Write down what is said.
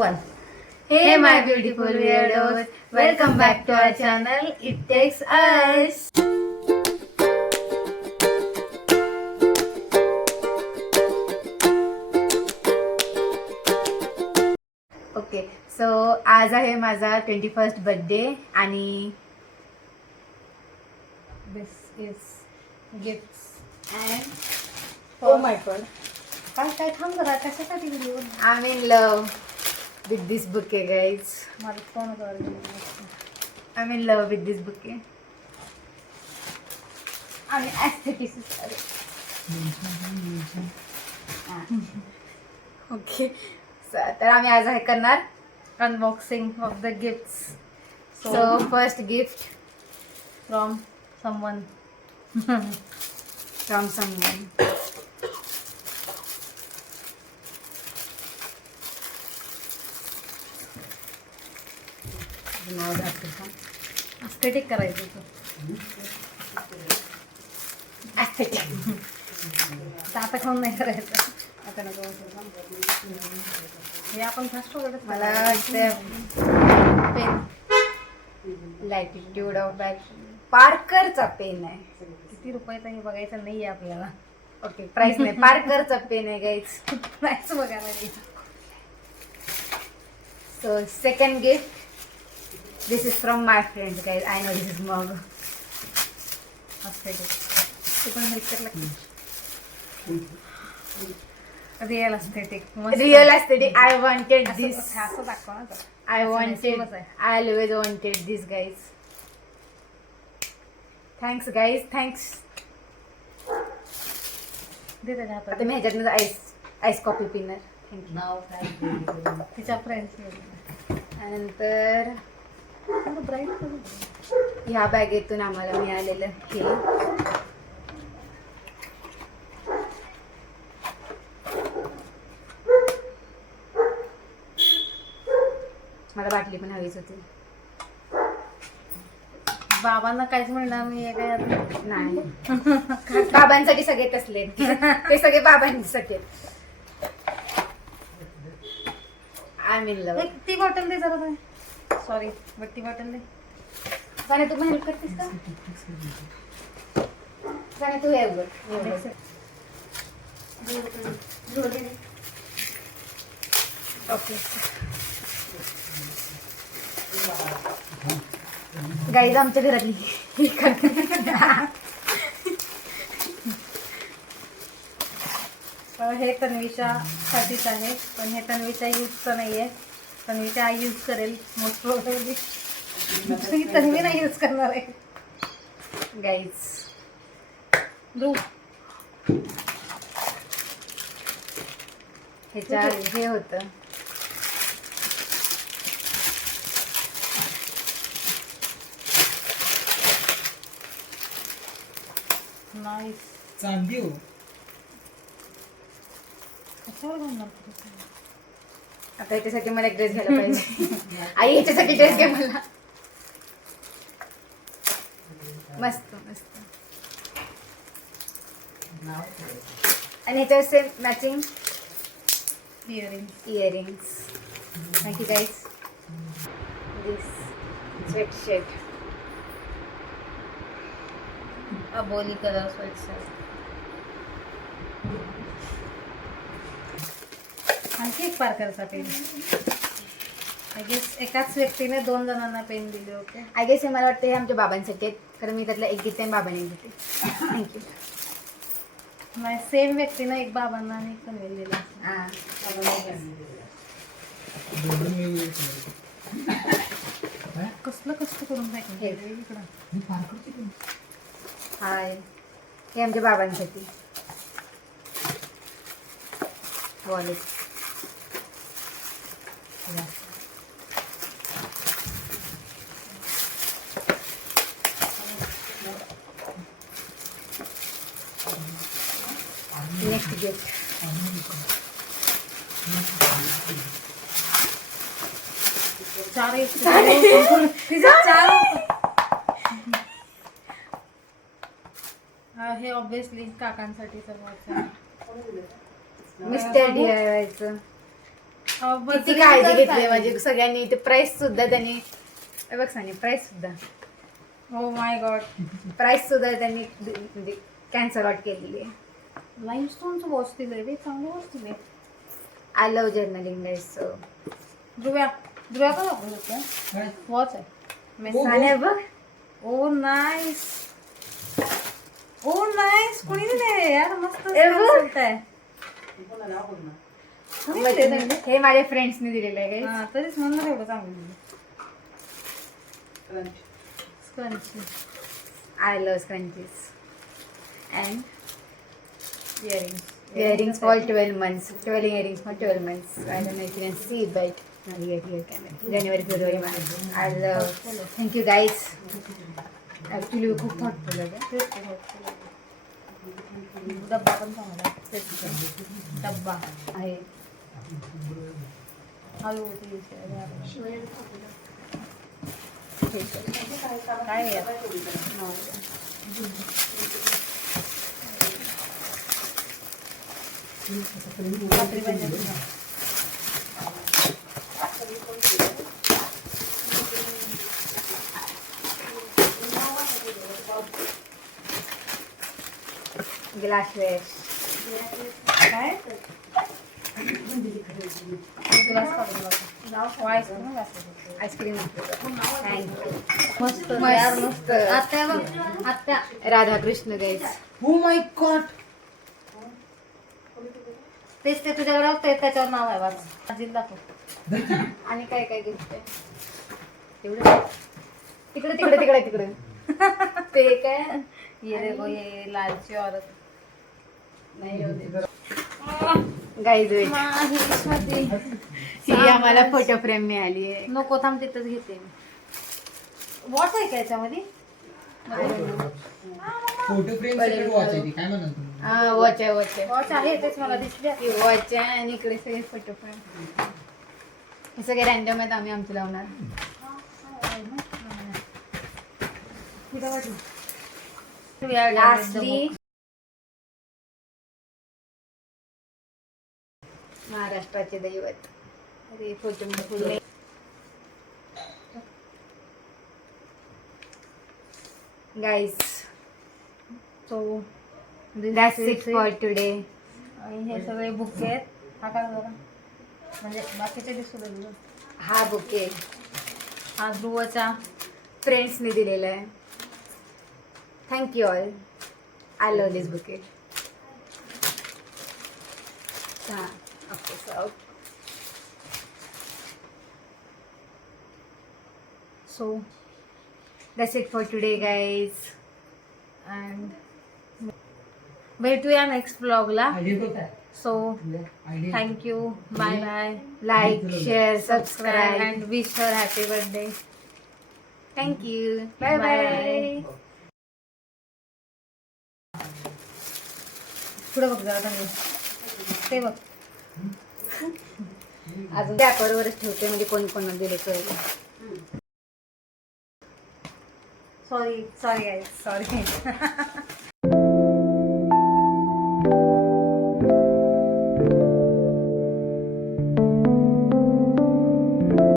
One. Hey my beautiful weirdos, welcome back to our channel. It takes us. Okay so आज आहे माझा 21st birthday आणि This is gifts. and Oh my god. काय थांब जरा कशासाठी video I am in love with this bouquet guys. मला phone I am in love with this bouquet आणि ॲस्थेटिक्स. ओके तर आम्ही आज हे करणार unboxing of the gifts so first gift from someone. From someone. नाव घातलं का? एस्थेटिक करायचं होतं. Aesthetic. आता खाऊन नाही करायचं. आता नको. हे आपण फास्ट वगैरे मला वाटतं पेन लॅटिट्यूड ऑफ बॅक पार्करचा पेन आहे. किती रुपयाचं हे बघायचं नाही आहे आपल्याला. ओके प्राइस नाही, पार्करचा पेन आहे गाईज. प्राईस बघायला नाही. So second gift this is from my friend guys. I know this is mug aesthetic. तू पण हेल्प कर लागते. Real aesthetic. Real aesthetic. I wanted this. असं दाखवा ना जरा. I असं wanted, nice आहे. I always wanted this, guys. Thanks, guys. Thanks. दे त्याच्या हातात. आता मी ह्याच्यातनं आईस कॉफी पिणार. थँक्यू. तिच्या फ्रेंड्स त्यानंतर ब्राईट ह्या बॅगेतून आम्हाला मिळालेलं हे मला बाटली पण हवीच होती. बाबांना काहीच म्हणणार मी हे काय नाही बाबांसाठी सगळे तसले ते सगळे बाबांसाठी. आय मीन लव. ती बॉटल दे जरा तुम्ही. सॉरी बट ती बॉटल दे. गाणे तू हेल्प करतेस का? गाणे तू हे उघड. ओके गाईज आमच्या घरातली हे तन्वीच्या साठीच आहे पण हे तन्वीच्या यूजचं नाही आहे. तन्वीच्या आई यूज करेल मोस्ट प्रोबेबली. तन्वी नाही यूज करणार आहे. गाईज ध्रुव ह्याच्या हे होतं नाईस. चांदी हो. कशावर घालणार तू? आता ह्याच्यासाठी मला एक ड्रेस घ्यायला पाहिजे. आई ह्याच्यासाठी ड्रेस घ्या मला. मस्त मस्त. आणि ह्याच्यावर same matching earrings. Thank you guys. This sweatshirt. अबोली कलर स्वेटशर्ट. आणखी एक पार्करचा पेन. आय गेस एकाच व्यक्तीने 2 जणांना पेन दिले होते. आय गेस हे मला वाटतं हे आमच्या बाबांसाठी आहेत. कारण मी त्यातला एक घेते आणि बाबांनी घेते. थँक्यू. नाही सेम व्यक्तीनं एक बाबांना आणि एक तन्वीला दिला. हां दोघं वेगवेगळे कलर. कसलं कष्ट करून हे. इकडं. मी पार्करची पण. हाय हे आमच्या बाबांसाठी वॉलेट. नेक्स्ट गिफ्ट चार तिचा 4 हे ऑब्विसली काकांसाठी सर्वात. मिस्टर DIYचं किती काळजी घेतली माझी सगळ्यांनी. ते प्राइस सुद्धा त्यांनी हे बघ सांगे प्राइस सुद्धा ओ माय गॉड. प्राइस सुद्धा त्यांनी म्हणजे कॅन्सल आउट केलेली आहे. लाईम स्टोनचं वॉच दिलंय रे, चांगलं वॉच दिलंय. I love journaling guys. So ध्रुव्या ध्रुव्या पण वापरत होत्या. काय? वॉच आहे. मी हो, हो. साने बघ ओ नाईस. ओ नाईस. कोणी दिले यार, मस्त ए बघ. concept आहे. कोणी दिलंय चांगलं? हे माझ्या फ्रेंड्सने दिलेलं आहे guys. हा, तरीच म्हणलं एवढं चांगलं दिलं. Scrunchie. I love scrunchies and earring earrings for 12 months. 12 earrings for 12 months. I don't know if you can see, but here camera. January, February, March. I love. Thank you guys. Actually खूप thoughtful आहे. डब्बा पण चांगला आहे. डब्बा आहे. हळू होती काय आहे यात? भाकरी पाहिजे ना. Glassware. काय ग्लास काढून टाकू. आईस्क्रीम ना घासायचं. Ice cream thank you. मस्त मस्त. यार, मस्त. आत्या बघ, आत्या. Radhakrishna guys. Oh my God. तेच ते तुझ्याकडे होतं, त्याच्यावर नाव आहे वाच. आजीला दाखव. आणि काय काय गिफ्ट आहे तेवढं तिकडे तिकडे तिकडे तिकडे ते काय ये देखो ये लालची औरत. Guys weight. माहिष्मती. ही आम्हाला फोटो फ्रेम मिळाली आहे. नको थांब, तिथंच घेते मी. वॉच आहे का याच्यामध्ये? फोटो फ्रेम सेपरेट वॉच आहे ती, काय म्हणाल तुम्ही? हा वॉच आहे वॉच आहे. वॉच आहे, तेच मला दिसले. ही वॉच आहे आणि इकडे सगळे फोटो फ्रेम. हे सगळे रॅन्डम आहेत, आम्ही आमचं लावणार. लास्टली महाराष्ट्राचे दैवत. अरे photo full guys. So that's it for today. आणि हे सगळे बुके आहेत. हा काय बघा, म्हणजे बाकीचे दिसू लागले. हा बुके हा ध्रुवचा. फ्रेंड्सने दिलेला आहे. Thank you all. I love this bouquet. हां so that's it for today guys. And भेटूया नेक्स्ट ब्लॉगला. आयडिया होता so idea. Thank you. Bye bye. Like, share, subscribe. And wish her happy birthday. Thank you. Bye bye. पुढे बघ जरा चांगलं. ते बघ. अजून रॅपरवरच ठेवते म्हणजे कोण कोण दिले कळेल. Sorry sorry guys sorry.